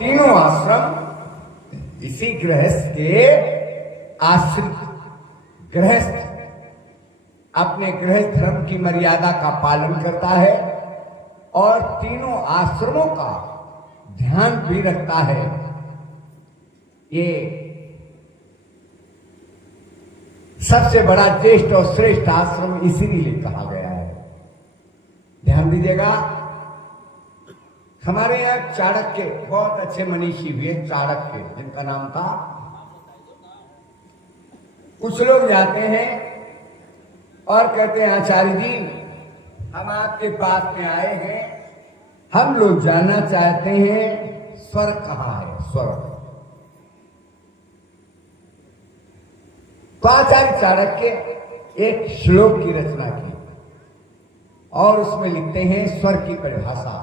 तीनों आश्रम इसी गृहस्थ के आश्रित। गृहस्थ अपने गृहस्थ धर्म की मर्यादा का पालन करता है और तीनों आश्रमों का ध्यान भी रखता है। ये सबसे बड़ा ज्येष्ठ और श्रेष्ठ आश्रम इसीलिए कहा गया है। ध्यान दीजिएगा, हमारे यहाँ चाणक्य बहुत अच्छे मनीषी भी है, चाणक्य जिनका नाम था। कुछ लोग जाते हैं और कहते हैं आचार्य जी हम आपके पास में आए हैं, हम लोग जानना चाहते हैं स्वर्ग कहाँ है, स्वर्ग। तो आचार्य चाणक्य एक श्लोक की रचना की और उसमें लिखते हैं स्वर्ग की परिभाषा।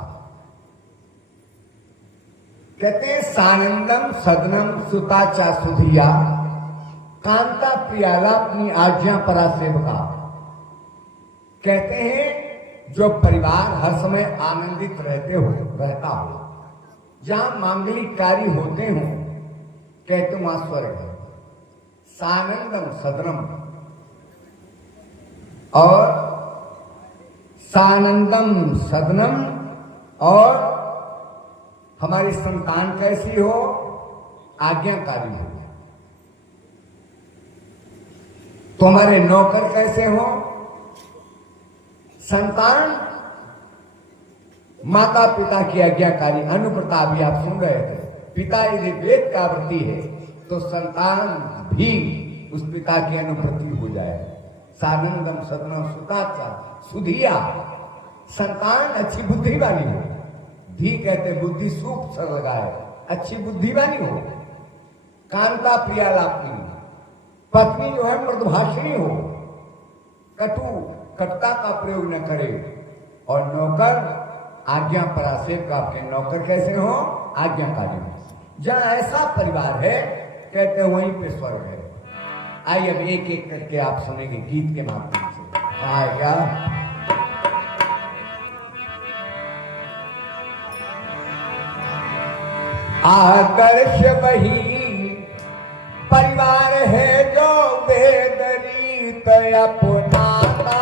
कहते हैं सानंदम सदनम सुता चा सुधिया कांता प्रियाला अपनी आज्ञा परा सेवका। कहते हैं जो परिवार हर समय आनंदित रहता हो, जहां मांगलिक कार्य होते हो, कहते वहां स्वर्ग है। सानंदम सदनम और सानंदम सदनम और हमारी संतान कैसी हो, आज्ञाकारी हो। तो हमारे नौकर कैसे हो, संतान माता पिता की आज्ञाकारी अनुप्रता। भी आप सुन रहे थे, पिता यदि वेद का व्रती है तो संतान भी उस पिता की अनुप्रति हो जाए। सानंदम सदनम सुताचा सुधिया, संतान अच्छी बुद्धि वाली हो। धी कहते बुद्धि सूख सर लगाए, अच्छी बुद्धि वाली हो। कांता प्रिया लापनी, पत्नी जो है मृदुभाषिणी हो, कटुता का प्रयोग न करे। और नौकर आज्ञा परासेव का, आपके नौकर कैसे हो, आज्ञाकारी हो। जहां ऐसा परिवार है कहते हैं वहीं पे स्वर्ग है। आइए अब एक एक करके आप सुनेंगे गीत के माध्यम से। आएगा आदर्श वही परिवार है जो वेद रीत अपनाता।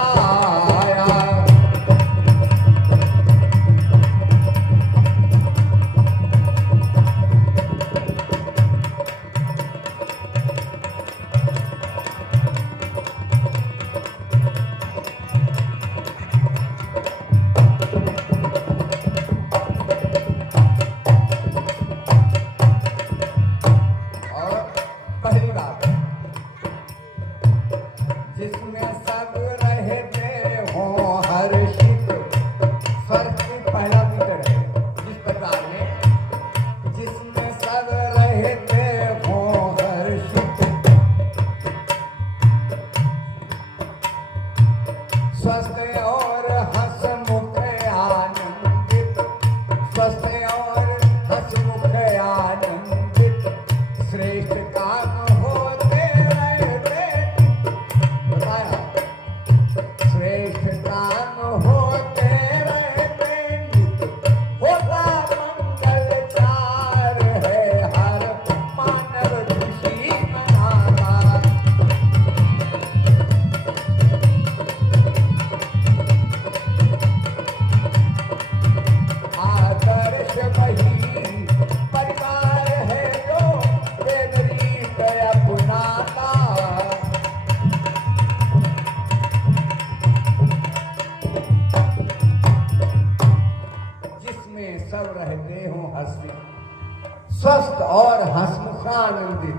स्वस्थ और हंसमुखानंदित,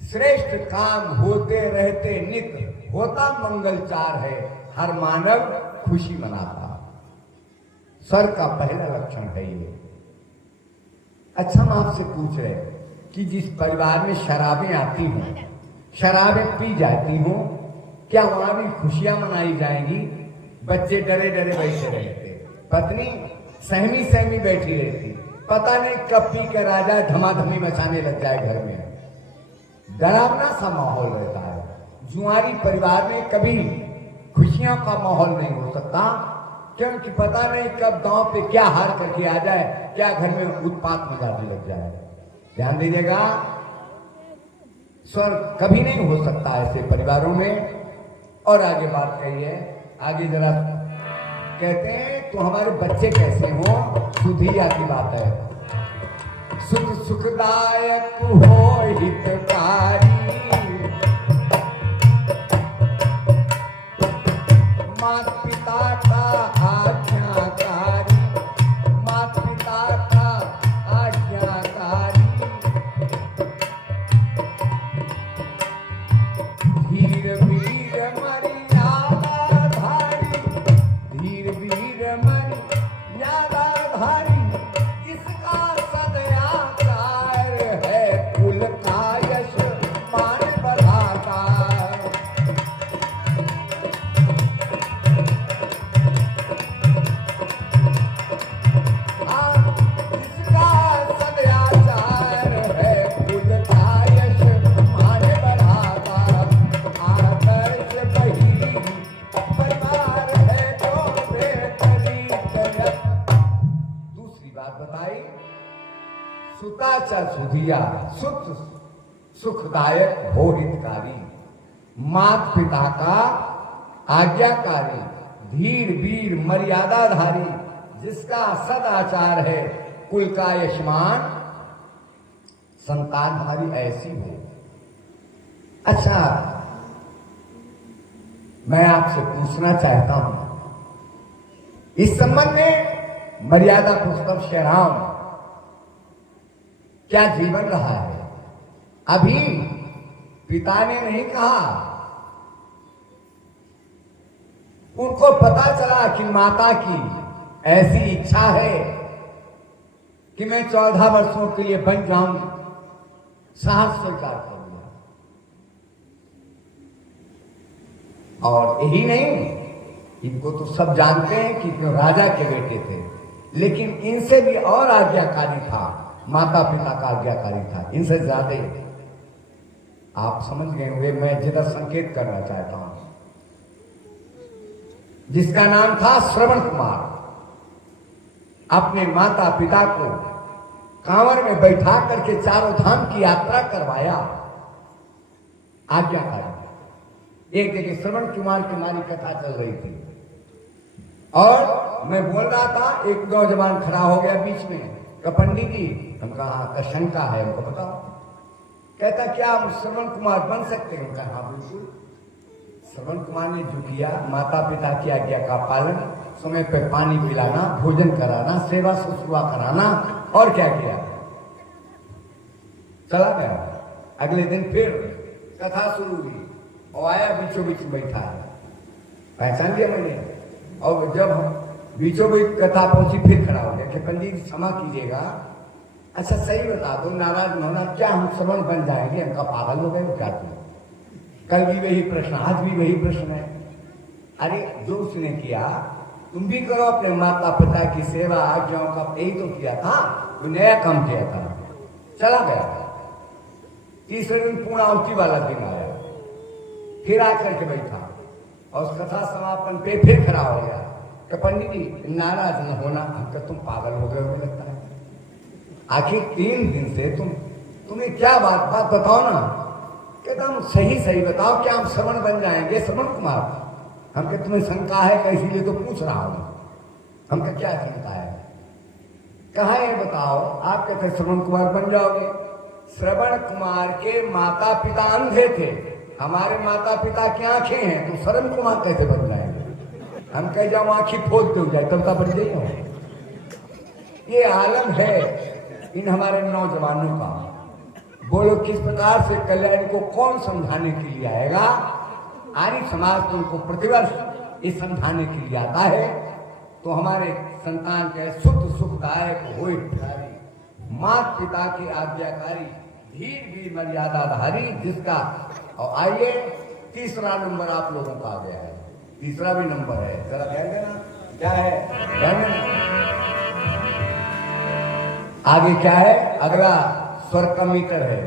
श्रेष्ठ काम होते रहते नित, होता मंगलचार है, हर मानव खुशी मनाता। स्वर्ग का पहला लक्षण है ये। अच्छा, हम आपसे पूछ रहे कि जिस परिवार में शराबें आती हों, शराबें पी जाती हों, क्या वहां भी खुशियां मनाई जाएंगी? बच्चे डरे डरे बैठे रहते, पत्नी सहमी सहमी बैठी रहती, पता नहीं कब पी के राजा धमाधमी मचाने लग जाए घर में। डरावना सा माहौल रहता है। जुआरी परिवार में कभी खुशियों का माहौल नहीं हो सकता, क्योंकि पता नहीं कब गांव पे क्या हार करके आ जाए, क्या घर में उत्पात मचाने लग जाए। ध्यान दीजिएगा, स्वर्ग कभी नहीं हो सकता ऐसे परिवारों में। और आगे बात कहिए, आगे जरा कहते हैं तो हमारे बच्चे कैसे हो, सुधिया की बात है। सुख सुखदायक हो हितकारी, माता पिता का आज्ञाकारी, माता पिता का आज्ञाकारी, धीर वीर मर्यादा धारी, धीर वीर मर्यादा धारी, इसका सदयाचार है कुल का यश मान बढ़ाता। इसका सदयाचार है कुल का यश मान बढ़ाता। आदर्श बही परिवार है जो बेहतरी तरफ। दूसरी बात बताई, सुता च सुधिया, सुख सुखदायक हो हितकारी, माता पिता का आज्ञाकारी, धीर वीर मर्यादाधारी, जिसका सदाचार है कुल का यशमान, संतानधारी ऐसी हो। अच्छा, मैं आपसे पूछना चाहता हूं इस संबंध में, मर्यादा पुरुषोत्तम श्री राम क्या जीवन रहा है। अभी पिता ने नहीं कहा, उनको पता चला कि माता की ऐसी इच्छा है कि मैं 14 वर्षों के लिए बन जाऊं, साहस स्वीकार कर लिया। और यही नहीं, इनको तो सब जानते हैं कि क्यों राजा के बेटे थे, लेकिन इनसे भी और आज्ञाकारी था, माता पिता का आज्ञाकारी था, इनसे ज्यादा। आप समझ गए होंगे मैं जिधर संकेत करना चाहता हूं। जिसका नाम था श्रवण कुमार, अपने माता पिता को कांवर में बैठा करके चारों धाम की यात्रा करवाया, आज्ञाकारी। एक जगह श्रवण कुमार की हमारी कथा चल रही थी और मैं बोल रहा था, एक नौजवान खड़ा हो गया बीच में, का पंडित जी हम कहा शंका है, हमको बताओ। कहता क्या हम श्रवण कुमार बन सकते हैं? कहा हाँ बिल्कुल। श्रवण कुमार ने जो किया, माता पिता की आज्ञा का पालन, समय पे पानी पिलाना, भोजन कराना, सेवा शुश्रूषा कराना, और क्या किया, चला गया। अगले दिन फिर कथा शुरू हुई और आया बीचों बीच बैठा है, पहचान लिया मैंने। और जब बीचों बीच कथा पहुंची फिर खड़ा हो गया कि पंडित जी क्षमा कीजिएगा, अच्छा सही बता दो, नाराज न होना, क्या हम श्रवण बन जाएंगे? हमका पागल हो गए क्या तुम? कल भी वही प्रश्न, आज भी वही प्रश्न है। अरे जो उसने किया तुम भी करो, अपने माता पिता की सेवा आज्ञाओं का, यही तो किया था, वो नया काम किया था, चला गया। तीसरे दिन पूर्णाहुति वाला दिन आया, फिर आकर के बैठा और उस कथा समापन पे फिर खड़ा हो गया। तो पंडित जी नाराज न होना, हमको तुम पागल हो गए हो लगता है, आखिर 3 दिन से तुम्हें क्या बात बताओ ना। कहता हम सही सही बताओ, क्या हम श्रवण बन जाएंगे? श्रवण कुमार, हमको तुम्हें शंका है क्या, इसीलिए तो पूछ रहा हूं, हमको क्या शंका है? कहा ये बताओ, आप कहते श्रवण कुमार बन जाओगे? श्रवण कुमार के माता पिता अंधे थे, हमारे माता पिता की आंखें हैं, तो श्रवण कुमार कैसे बन जाएंगे? हम कह जाओ आंखी फोड़ दो जाए तब बन जाइए। ये आलम है इन हमारे नौजवानों का। बोलो किस प्रकार से कल्याण को कौन समझाने के लिए आएगा? आर्य समाज तो उनको प्रतिवर्ष इस समझाने के लिए आता है। तो हमारे संतान के शुद्ध सुखदायक हो, माता पिता की आज्ञाकारी, धीर भी मर्यादाधारी, जिसका। और आइए तीसरा नंबर आप लोगों का आ गया है, तीसरा भी नंबर है, जरा ध्यान देना क्या है, ध्यान देना। आगे क्या है? अगला स्वर का मीटर है।